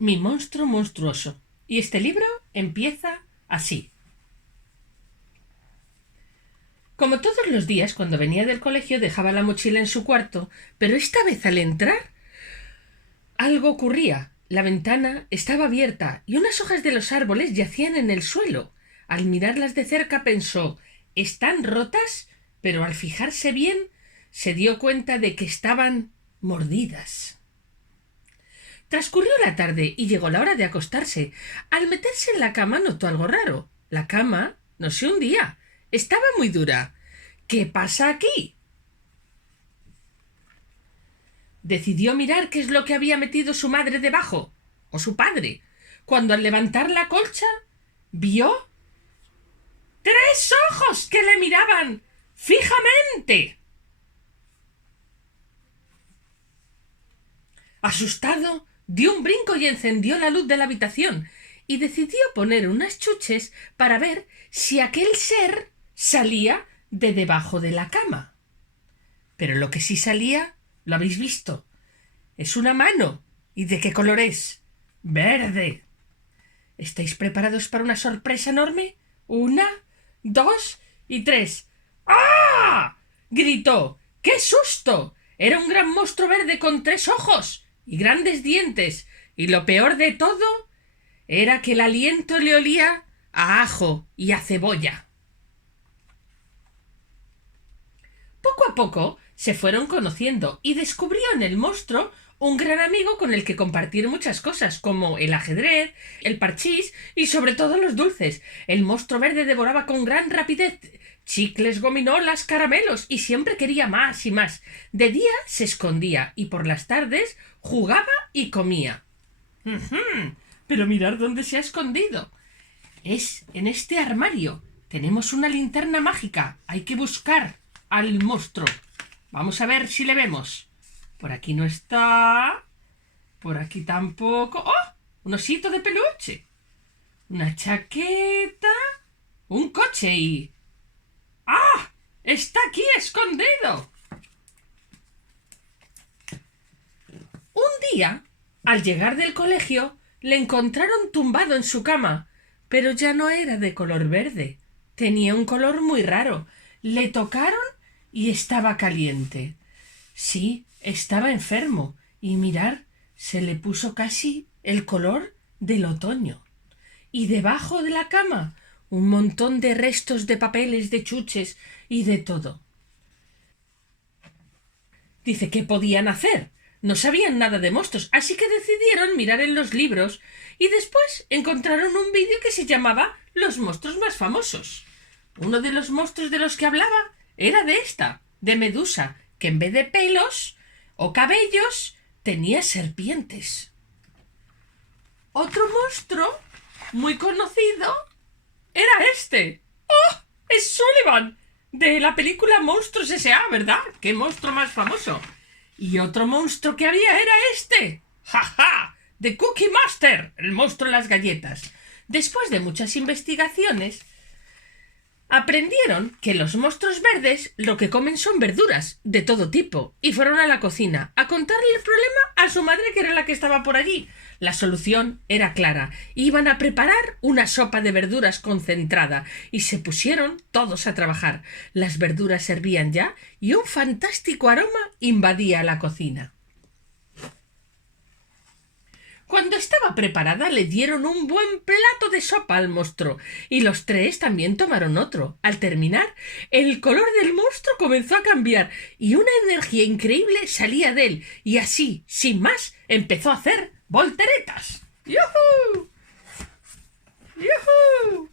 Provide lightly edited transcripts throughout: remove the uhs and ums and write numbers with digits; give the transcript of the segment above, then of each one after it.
Mi monstruo monstruoso. Y este libro empieza así. Como todos los días, cuando venía del colegio dejaba la mochila en su cuarto, pero esta vez al entrar algo ocurría. La ventana estaba abierta y unas hojas de los árboles yacían en el suelo. Al mirarlas de cerca pensó «¿Están rotas?», pero al fijarse bien se dio cuenta de que estaban mordidas. Transcurrió la tarde y llegó la hora de acostarse. Al meterse en la cama notó algo raro. La cama no se hundía. Estaba muy dura. ¿Qué pasa aquí? Decidió mirar qué es lo que había metido su madre debajo, o su padre, cuando al levantar la colcha vio 3 ojos que le miraban fijamente. Asustado, dio un brinco y encendió la luz de la habitación y decidió poner unas chuches para ver si aquel ser salía de debajo de la cama. Pero lo que sí salía, lo habéis visto. Es una mano. ¿Y de qué color es? Verde. ¿Estáis preparados para una sorpresa enorme? 1, 2 y 3. ¡Ah! Gritó. ¡Qué susto! Era un gran monstruo verde con 3 ojos y grandes dientes, y lo peor de todo era que el aliento le olía a ajo y a cebolla. Poco a poco se fueron conociendo y descubrió en el monstruo un gran amigo con el que compartir muchas cosas, como el ajedrez, el parchís y sobre todo los dulces. El monstruo verde devoraba con gran rapidez chicles, gominolas, caramelos, y siempre quería más y más. De día se escondía y por las tardes jugaba y comía. Pero mirad dónde se ha escondido. Es en este armario. Tenemos una linterna mágica. Hay que buscar al monstruo. Vamos a ver si le vemos. Por aquí no está. Por aquí tampoco. ¡Oh! Un osito de peluche. Una chaqueta. Un coche y... ¡Ah! ¡Está aquí escondido! Un día, al llegar del colegio, le encontraron tumbado en su cama, pero ya no era de color verde. Tenía un color muy raro. Le tocaron y estaba caliente. Sí, estaba enfermo, y mirar, se le puso casi el color del otoño. Y debajo de la cama, un montón de restos de papeles, de chuches y de todo. Dice que podían hacer. No sabían nada de monstruos, así que decidieron mirar en los libros y después encontraron un vídeo que se llamaba Los monstruos más famosos. Uno de los monstruos de los que hablaba era de Medusa, que en vez de pelos o cabellos tenía serpientes. Otro monstruo muy conocido era este. ¡Oh! ¡Es Sullivan! De la película Monstruos S.A., ¿verdad? ¡Qué monstruo más famoso! Y otro monstruo que había era este. ¡Ja, ja! De Cookie Monster, el monstruo de las galletas. Después de muchas investigaciones, aprendieron que los monstruos verdes lo que comen son verduras de todo tipo y fueron a la cocina a contarle el problema a su madre, que era la que estaba por allí. La solución era clara. Iban a preparar una sopa de verduras concentrada y se pusieron todos a trabajar. Las verduras servían ya y un fantástico aroma invadía la cocina. Cuando estaba preparada le dieron un buen plato de sopa al monstruo y los 3 también tomaron otro. Al terminar, el color del monstruo comenzó a cambiar y una energía increíble salía de él y así, sin más, empezó a hacer volteretas. ¡Yujú! ¡Yujú!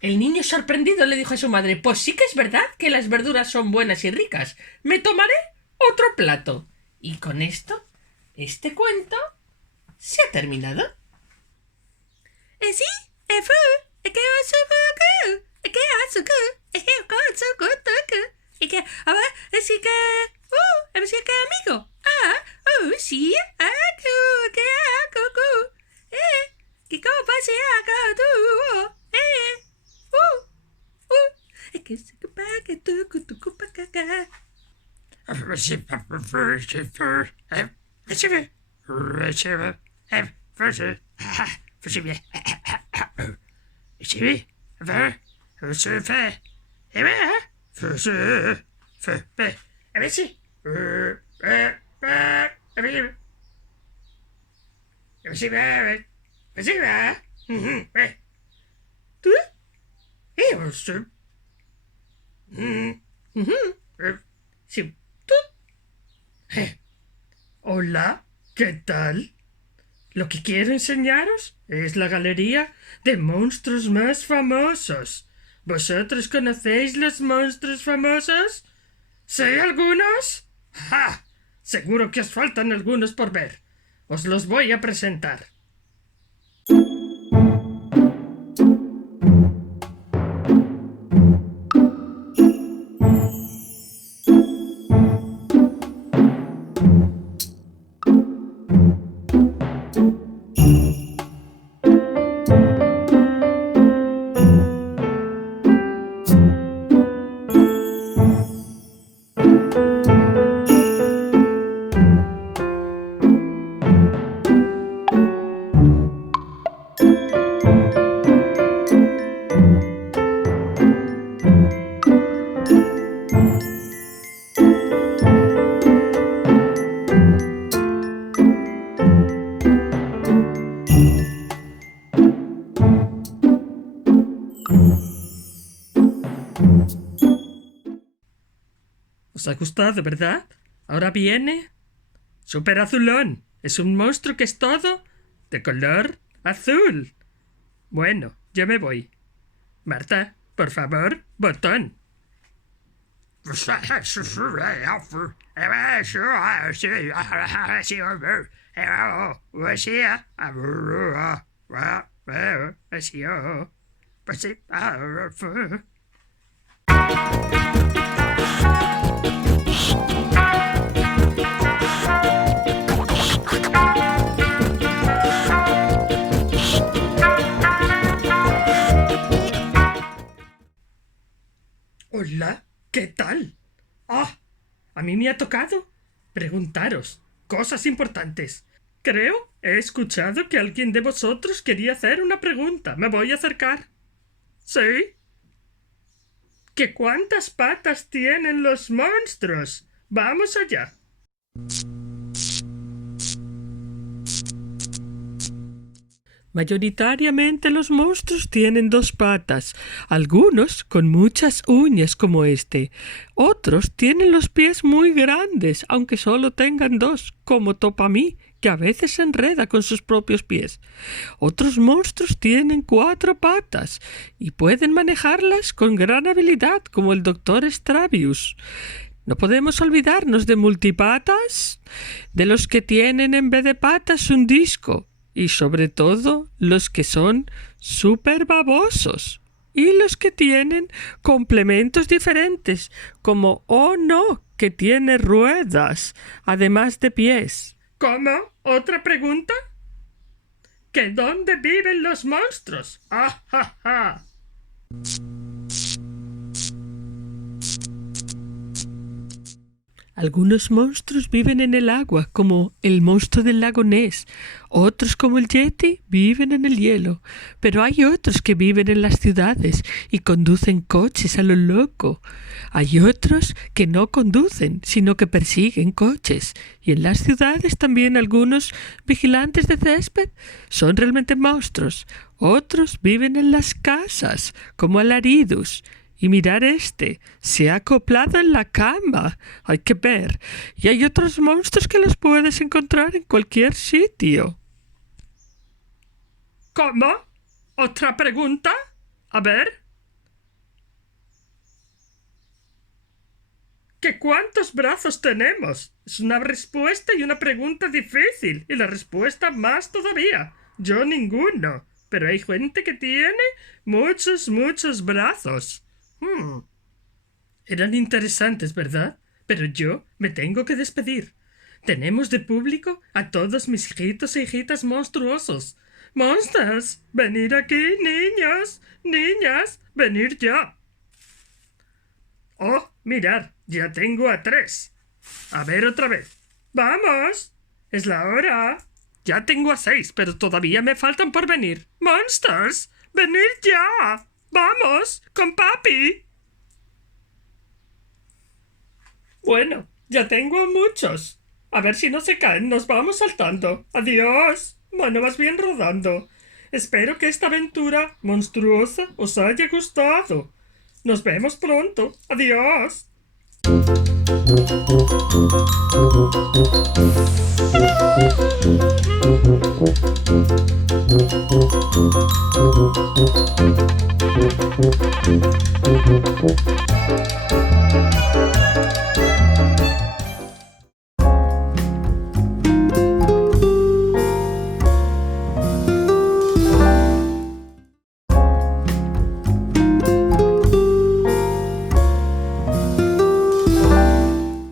El niño sorprendido le dijo a su madre: «Pues sí que es verdad que las verduras son buenas y ricas. Me tomaré otro plato». Y con esto, este cuento se ha terminado. Sí, amigo. Sí, que cómo pase acá tú, que se que tu pa caca. Sí. Hola, ¿qué tal? Lo que quiero enseñaros es la galería de monstruos más famosos. ¿Vosotros conocéis los monstruos famosos? ¿Sí algunos? ¡Ja! Seguro que os faltan algunos por ver. Os los voy a presentar. ¿Os ha gustado, verdad? Ahora viene Super Azulón. Es un monstruo que es todo de color azul. Bueno, yo me voy. Marta, por favor, botón. Hola, ¿qué tal? Ah, a mí me ha tocado preguntaros cosas importantes. Creo he escuchado que alguien de vosotros quería hacer una pregunta. Me voy a acercar. ¿Sí? ¿Que cuántas patas tienen los monstruos? Vamos allá. Mayoritariamente los monstruos tienen dos patas, algunos con muchas uñas como este. Otros tienen los pies muy grandes, aunque solo tengan dos, como Topamí, que a veces se enreda con sus propios pies. Otros monstruos tienen cuatro patas y pueden manejarlas con gran habilidad, como el Doctor Stravius. No podemos olvidarnos de multipatas, de los que tienen en vez de patas un disco, y sobre todo los que son súper babosos y los que tienen complementos diferentes, como Oh no, que tiene ruedas, además de pies. ¿Cómo? ¿Otra pregunta? ¿Que dónde viven los monstruos? ¡Ah, ja, ja! Algunos monstruos viven en el agua, como el monstruo del lago Ness. Otros, como el Yeti, viven en el hielo. Pero hay otros que viven en las ciudades y conducen coches a lo loco. Hay otros que no conducen, sino que persiguen coches. Y en las ciudades también algunos vigilantes de césped son realmente monstruos. Otros viven en las casas, como Alaridus. Y mirar se ha acoplado en la cama. Hay que ver. Y hay otros monstruos que los puedes encontrar en cualquier sitio. ¿Cómo? ¿Otra pregunta? A ver. ¿Que cuántos brazos tenemos? Es una respuesta y una pregunta difícil. Y la respuesta más todavía. Yo ninguno. Pero hay gente que tiene muchos brazos. Eran interesantes, ¿verdad? Pero yo me tengo que despedir. Tenemos de público a todos mis hijitos e hijitas monstruosos. ¡Monsters! ¡Venid aquí, niños! ¡Niñas! ¡Venid ya! ¡Oh, mirad! Ya tengo a 3. A ver otra vez. ¡Vamos! ¡Es la hora! Ya tengo a 6, pero todavía me faltan por venir. ¡Monsters! ¡Venid ya! ¡Vamos! ¡Con papi! Bueno, ya tengo a muchos. A ver si no se caen, nos vamos saltando. ¡Adiós! Bueno, más bien rodando. Espero que esta aventura monstruosa os haya gustado. Nos vemos pronto. ¡Adiós!